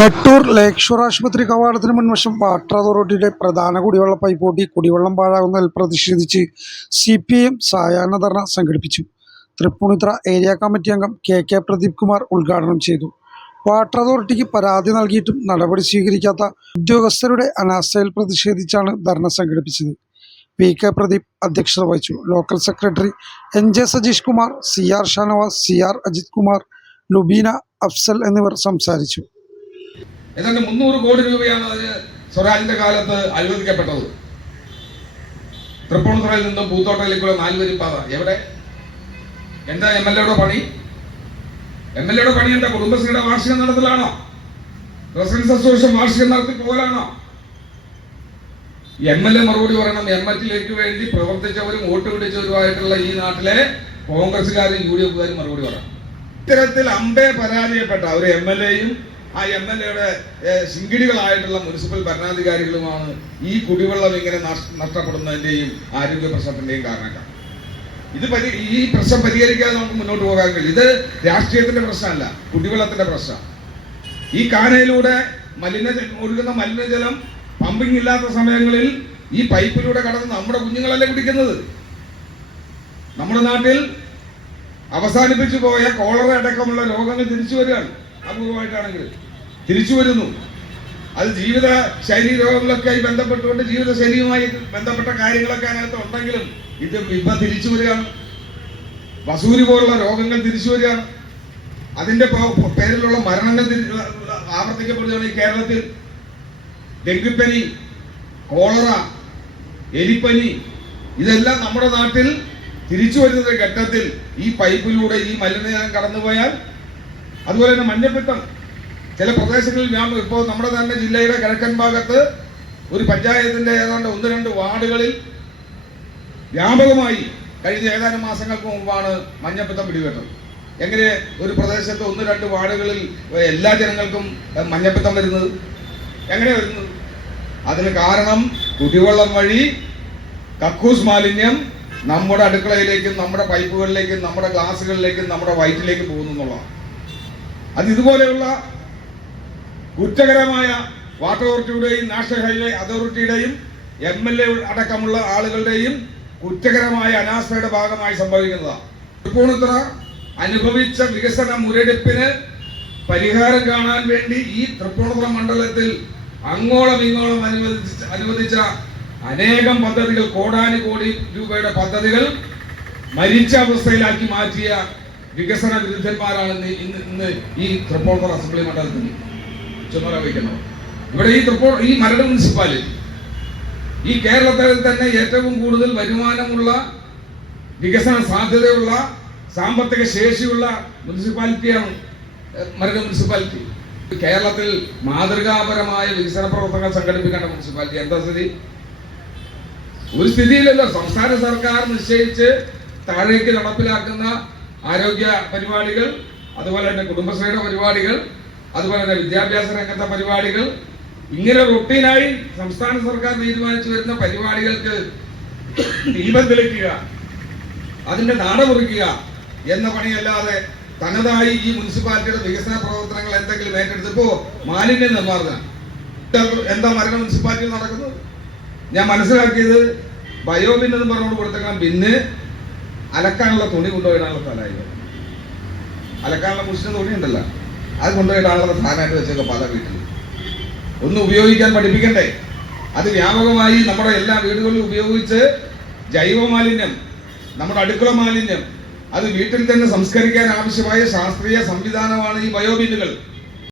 നെട്ടൂർ ലേക്ക് shore ആശുപത്രി കവാടത്തിന് മുൻവശം water അതോറിറ്റിയുടെ പ്രധാന കുടിവെള്ള പൈപ്പ് പൊട്ടി കുടിവെള്ളം പാഴാകുന്നതിൽ പ്രതിഷേധിച്ച് CPIM സായാഹ്ന ധർണ സംഘടിപ്പിച്ചു. തൃപ്പൂണിത്തുറ ഏരിയ കമ്മിറ്റി അംഗം KK പ്രദീപ് കുമാർ ഉദ്ഘാടനം ചെയ്തു. വാട്ടർ അതോറിറ്റിക്ക് പരാതി നൽകിയിട്ടും നടപടി സ്വീകരിക്കാത്ത ഉദ്യോഗസ്ഥരുടെ അനാസ്ഥയിൽ പ്രതിഷേധിച്ചാണ് ധർണ സംഘടിപ്പിച്ചത്. PK പ്രദീപ് അധ്യക്ഷത വഹിച്ചു. Local secretary NJ Sajeesh Kumar, CR Shanavas, CR Ajith Kumar, Lubeena, Afsal എന്നിവർ സംസാരിച്ചു. ഏതാണ്ട് 300 കോടി രൂപയാണ് അതിന് സ്വരാജിന്റെ കാലത്ത് അനുവദിക്കപ്പെട്ടത്. തൃപ്പൂണിത്തുറയിൽ നിന്നും പൂത്തോട്ടയിലേക്കുള്ള 4 വരി പാത എവിടെ? എന്താ MLA പണി? MLA പണി എന്താ? കുടുംബശ്രീയുടെ വാർഷികം നടത്തലാണോ? റെസിഡൻസ് അസോസിയേഷൻ വാർഷികം നടത്തി പോകലാണോ? MLA മറുപടി പറയണം. MLA-ക്ക് വേണ്ടി പ്രവർത്തിച്ചവരും വോട്ട് പിടിച്ചവരുമായിട്ടുള്ള ഈ നാട്ടിലെ കോൺഗ്രസുകാരും UDF-കാരും മറുപടി പറയണം. ഇത്തരത്തിൽ അമ്പേ പരാജയപ്പെട്ട ഒരു MLA-യും ആ MLA-യുടെ ശിങ്കിടികളായിട്ടുള്ള മുനിസിപ്പൽ ഭരണാധികാരികളുമാണ് ഈ കുടിവെള്ളം ഇങ്ങനെ നഷ്ടപ്പെടുന്നതിന്റെയും ആരോഗ്യ പ്രശ്നത്തിന്റെയും കാരണക്കാർ. ഈ പ്രശ്നം പരിഹരിക്കാതെ നമുക്ക് മുന്നോട്ട് പോകാൻ കഴിയും. ഇത് രാഷ്ട്രീയത്തിന്റെ പ്രശ്നമല്ല, കുടിവെള്ളത്തിന്റെ പ്രശ്നം. ഈ കാനയിലൂടെ ഒഴുകുന്ന മലിനജലം പമ്പിങ് ഇല്ലാത്ത സമയങ്ങളിൽ ഈ പൈപ്പിലൂടെ കടന്ന് നമ്മുടെ കുഞ്ഞുങ്ങളല്ലേ കുടിക്കുന്നത്. നമ്മുടെ നാട്ടിൽ അവസാനിപ്പിച്ചു പോയ കോളറ അടക്കമുള്ള രോഗങ്ങൾ തിരിച്ചു വരികയാണ്. അപൂർവമായിട്ടാണെങ്കിൽ തിരിച്ചു വരുന്നു. അത് ജീവിത ശൈലി രോഗങ്ങളൊക്കെ ബന്ധപ്പെട്ടുകൊണ്ട് ജീവിതശൈലിയുമായി ബന്ധപ്പെട്ട കാര്യങ്ങളൊക്കെ അതിനകത്ത് ഉണ്ടെങ്കിലും ഇപ്പൊ തിരിച്ചു വരികയാണ്. വസൂരി പോലുള്ള രോഗങ്ങൾ തിരിച്ചു വരികയാണ്. അതിന്റെ പേരിലുള്ള മരണങ്ങൾ ആവർത്തിക്കപ്പെടുകയാണ് ഈ കേരളത്തിൽ. ഡെങ്കിപ്പനി, കോളറ, എലിപ്പനി ഇതെല്ലാം നമ്മുടെ നാട്ടിൽ തിരിച്ചു വരുന്ന ഘട്ടത്തിൽ ഈ പൈപ്പിലൂടെ ഈ മലിനജലം കടന്നുപോയാൽ, അതുപോലെ തന്നെ മഞ്ഞപ്പിത്തം ചില പ്രദേശങ്ങളിൽ ഇപ്പോൾ നമ്മുടെ തന്നെ ജില്ലയുടെ കിഴക്കൻ ഭാഗത്ത് ഒരു പഞ്ചായത്തിന്റെ ഏതാണ്ട് 1-2 വാർഡുകളിൽ വ്യാപകമായി കഴിഞ്ഞ ഏതാനും മാസങ്ങൾക്ക് മുമ്പാണ് മഞ്ഞപ്പിത്തം പിടിപെട്ടത്. എങ്ങനെ ഒരു പ്രദേശത്ത് 1-2 വാർഡുകളിൽ എല്ലാ ജനങ്ങൾക്കും മഞ്ഞപ്പിത്തം വരുന്നത്? എങ്ങനെ വരുന്നത്? അതിന് കാരണം കുടിവെള്ളം വഴി കക്കൂസ് മാലിന്യം നമ്മുടെ അടുക്കളയിലേക്കും നമ്മുടെ പൈപ്പുകളിലേക്കും നമ്മുടെ ഗ്ലാസുകളിലേക്കും നമ്മുടെ വയറ്റിലേക്കും പോകുന്നു എന്നുള്ളതാണ്. അത് ഇതുപോലെയുള്ള കുറ്റകരമായ വാട്ടർ അതോറിറ്റിയുടെയും നാഷണൽ ഹൈവേ അതോറിറ്റിയുടെയും MLA അടക്കമുള്ള ആളുകളുടെയും കുറ്റകരമായ അനാസ്ഥയുടെ ഭാഗമായി സംഭവിക്കുന്നതാണ്. തൃപ്പൂണിത്തുറ അനുഭവിച്ച വികസന മുരടിപ്പിന് പരിഹാരം കാണാൻ വേണ്ടി ഈ തൃപ്പൂണിത്തുറ മണ്ഡലത്തിൽ അങ്ങോളം ഇങ്ങോളം അനുവദിച്ച അനേകം പദ്ധതികൾ, കോടാനുകോടി രൂപയുടെ പദ്ധതികൾ മരിച്ച അവസ്ഥയിലാക്കി മാറ്റിയ വികസന വിരുദ്ധന്മാരാണ് ഇന്ന് ഈ തൃപ്പൂണിത്തുറ അസംബ്ലി മണ്ഡലത്തിൽ ചുമതല വഹിക്കുന്നത്. ഇവിടെ ഈ മരട് മുനിസിപ്പാലിറ്റി ഈ കേരളത്തിൽ തന്നെ ഏറ്റവും കൂടുതൽ വരുമാനമുള്ള, വികസന സാധ്യതയുള്ള, സാമ്പത്തിക ശേഷിയുള്ള മുനിസിപ്പാലിറ്റിയാണ് മരട് മുനിസിപ്പാലിറ്റി. കേരളത്തിൽ മാതൃകാപരമായ വികസന പ്രവർത്തനങ്ങൾ സംഘടിപ്പിക്കേണ്ട മുനിസിപ്പാലിറ്റി. എന്താ സ്ഥിതി? ഒരു സ്ഥിതിയിലല്ലോ. സംസ്ഥാന സർക്കാർ നിശ്ചയിച്ച് താഴേക്ക് നടപ്പിലാക്കുന്ന ആരോഗ്യ പരിപാടികൾ, അതുപോലെ തന്നെ കുടുംബശ്രീയുടെ പരിപാടികൾ, അതുപോലെ തന്നെ വിദ്യാഭ്യാസ രംഗത്തെ പരിപാടികൾ, ഇങ്ങനെ റൊട്ടീനായി സംസ്ഥാന സർക്കാർ തീരുമാനിച്ചു വരുന്ന പരിപാടികൾക്ക് ദീപം തെളിക്കുക, അതിന്റെ നാട മുറിക്കുക എന്ന പണിയല്ലാതെ തനതായി ഈ മുനിസിപ്പാലിറ്റിയുടെ വികസന പ്രവർത്തനങ്ങൾ എന്തെങ്കിലും ഏറ്റെടുത്തപ്പോ മാലിന്യ നിർമ്മാർജ്ജനം എന്താ മരണ മുനിസിപ്പാലിറ്റിയിൽ നടക്കുന്നത്? ഞാൻ മനസ്സിലാക്കിയത് ബയോബിൻ എന്ന് പറഞ്ഞുകൊണ്ട് കൊടുത്തേക്കണം. പിന്നെ അലക്കാനുള്ള തുണി കൊണ്ടുപോയിടാനുള്ള സ്ഥലമായി. അലക്കാനുള്ള മുഷിന് തുണി ഉണ്ടല്ലോ, അത് കൊണ്ടുപോയിടാനുള്ള സ്ഥാനമായിട്ട് വെച്ചൊക്കെ പല വീട്ടിൽ ഒന്ന് ഉപയോഗിക്കാൻ പഠിപ്പിക്കണ്ടേ? അത് വ്യാപകമായി നമ്മുടെ എല്ലാ വീടുകളിലും ഉപയോഗിച്ച് ജൈവ മാലിന്യം, നമ്മുടെ അടുക്കള മാലിന്യം അത് വീട്ടിൽ തന്നെ സംസ്കരിക്കാൻ ആവശ്യമായ ശാസ്ത്രീയ സംവിധാനമാണ് ഈ ബയോബിന്നുകൾ.